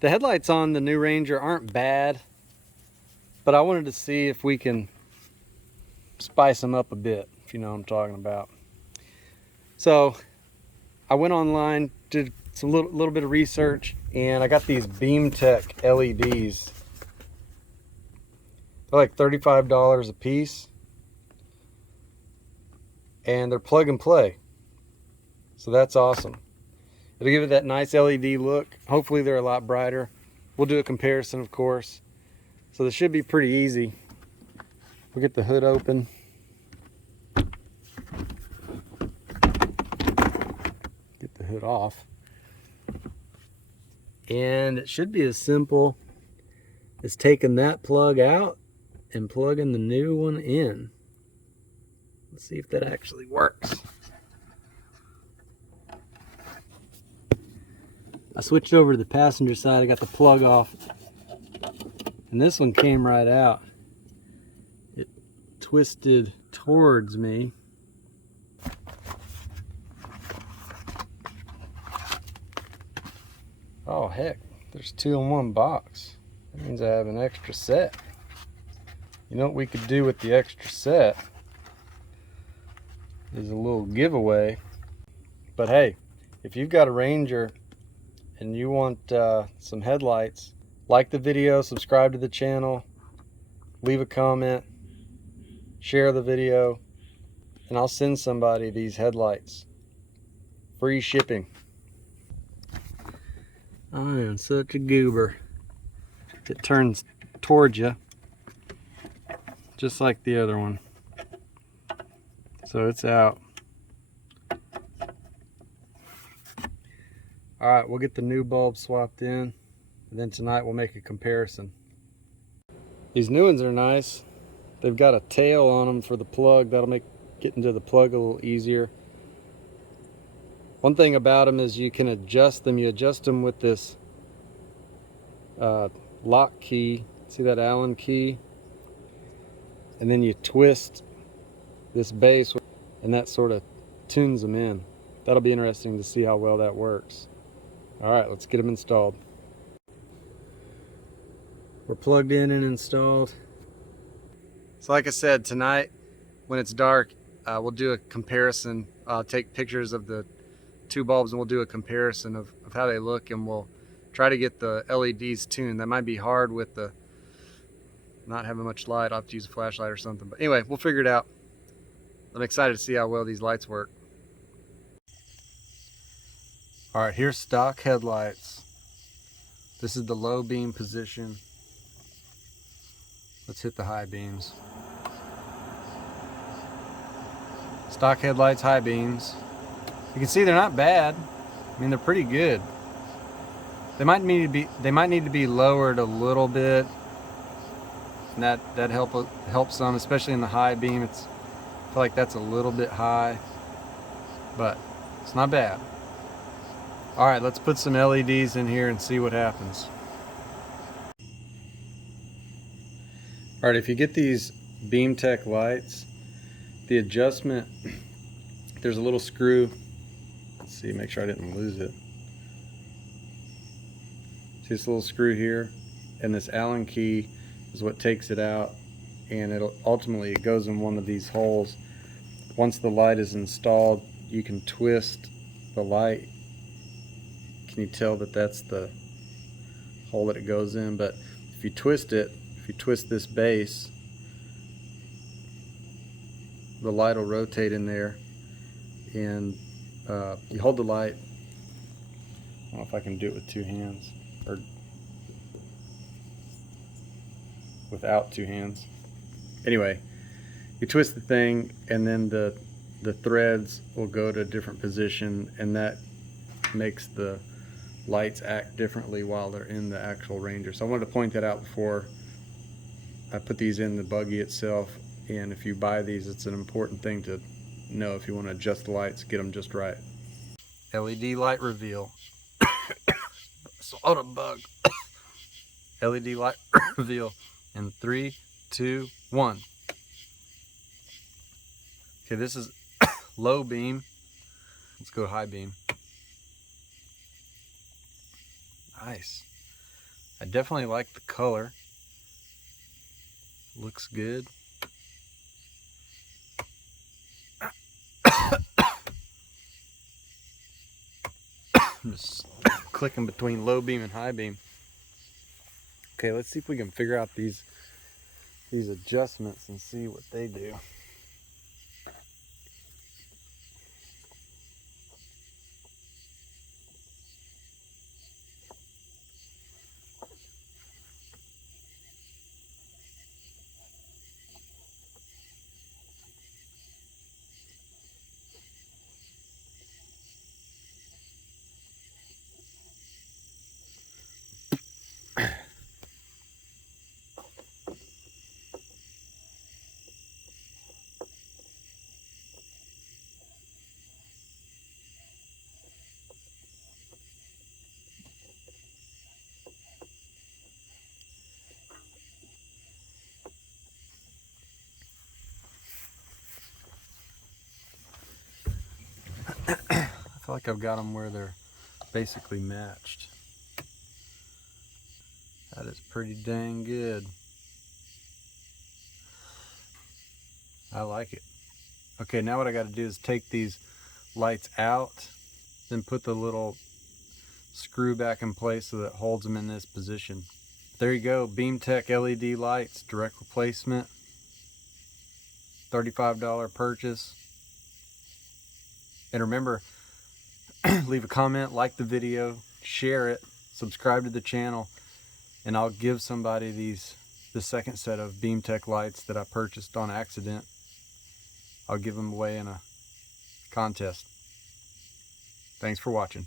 The headlights on the new Ranger aren't bad, but I wanted to see if we can spice them up a bit, if you know what I'm talking about. So I went online, did some little bit of research, and I got these Beamtech LEDs. They're like $35 a piece, and they're plug and play. So that's awesome. It'll give it that nice LED look. Hopefully they're a lot brighter. We'll do a comparison, of course. So this should be pretty easy. We'll get the hood open. Get the hood off. And it should be as simple as taking that plug out and plugging the new one in. Let's see if that actually works. I switched over to the passenger side. I got the plug off, and this one came right out. It twisted towards me. Oh heck, there's 2 in 1 box. That means I have an extra set. You know what we could do with the extra set is a little giveaway. But hey, if you've got a Ranger and you want some headlights, like the video, subscribe to the channel, leave a comment, share the video, and I'll send somebody these headlights. Free shipping. I am such a goober. It turns towards you, just like the other one. So it's out. Alright, we'll get the new bulb swapped in, and then tonight we'll make a comparison. These new ones are nice. They've got a tail on them for the plug. That'll make getting to the plug a little easier. One thing about them is you can adjust them. You adjust them with this lock key. See that Allen key? And then you twist this base, and that sort of tunes them in. That'll be interesting to see how well that works. Alright, let's get them installed. We're plugged in and installed. So like I said, tonight when it's dark, we'll do a comparison. I'll take pictures of the 2 bulbs and we'll do a comparison of how they look, and we'll try to get the LEDs tuned. That might be hard with the not having much light. I'll have to use a flashlight or something. But anyway, we'll figure it out. I'm excited to see how well these lights work. Alright, here's stock headlights. This is the low beam position. Let's hit the high beams. Stock headlights, high beams. You can see they're not bad. I mean, they're pretty good. They might need to be lowered a little bit, and that helps some, especially in the high beam. I feel like that's a little bit high, but it's not bad. All right, let's put some LEDs in here and see what happens. All right, if you get these Beamtech lights, the adjustment, there's a little screw. Let's see, make sure I didn't lose it. See this little screw here, and this Allen key is what takes it out, and it goes in one of these holes. Once the light is installed, you can twist the light. Can you tell that that's the hole that it goes in? But if you twist it, if you twist this base, the light will rotate in there, and you hold the light. I don't know if I can do it with 2 hands or without 2 hands. Anyway, you twist the thing, and then the threads will go to a different position, and that makes the lights act differently while they're in the actual Ranger. So I wanted to point that out before I put these in the buggy itself. And if you buy these, it's an important thing to know if you want to adjust the lights, get them just right. LED light reveal. Soda bug. LED light reveal in 3, 2, 1. Okay, this is low beam. Let's go high beam. Nice. I definitely like the color. Looks good. I'm just clicking between low beam and high beam. Okay, let's see if we can figure out these adjustments and see what they do. I feel like I've got them where they're basically matched. That is pretty dang good. I like it. Okay, now what I got to do is take these lights out, then put the little screw back in place so that it holds them in this position. There you go, Beamtech LED lights, direct replacement, $35 purchase. And remember, leave a comment, like the video, share it, subscribe to the channel, and I'll give somebody the second set of Beamtech lights that I purchased on accident. I'll give them away in a contest. Thanks for watching.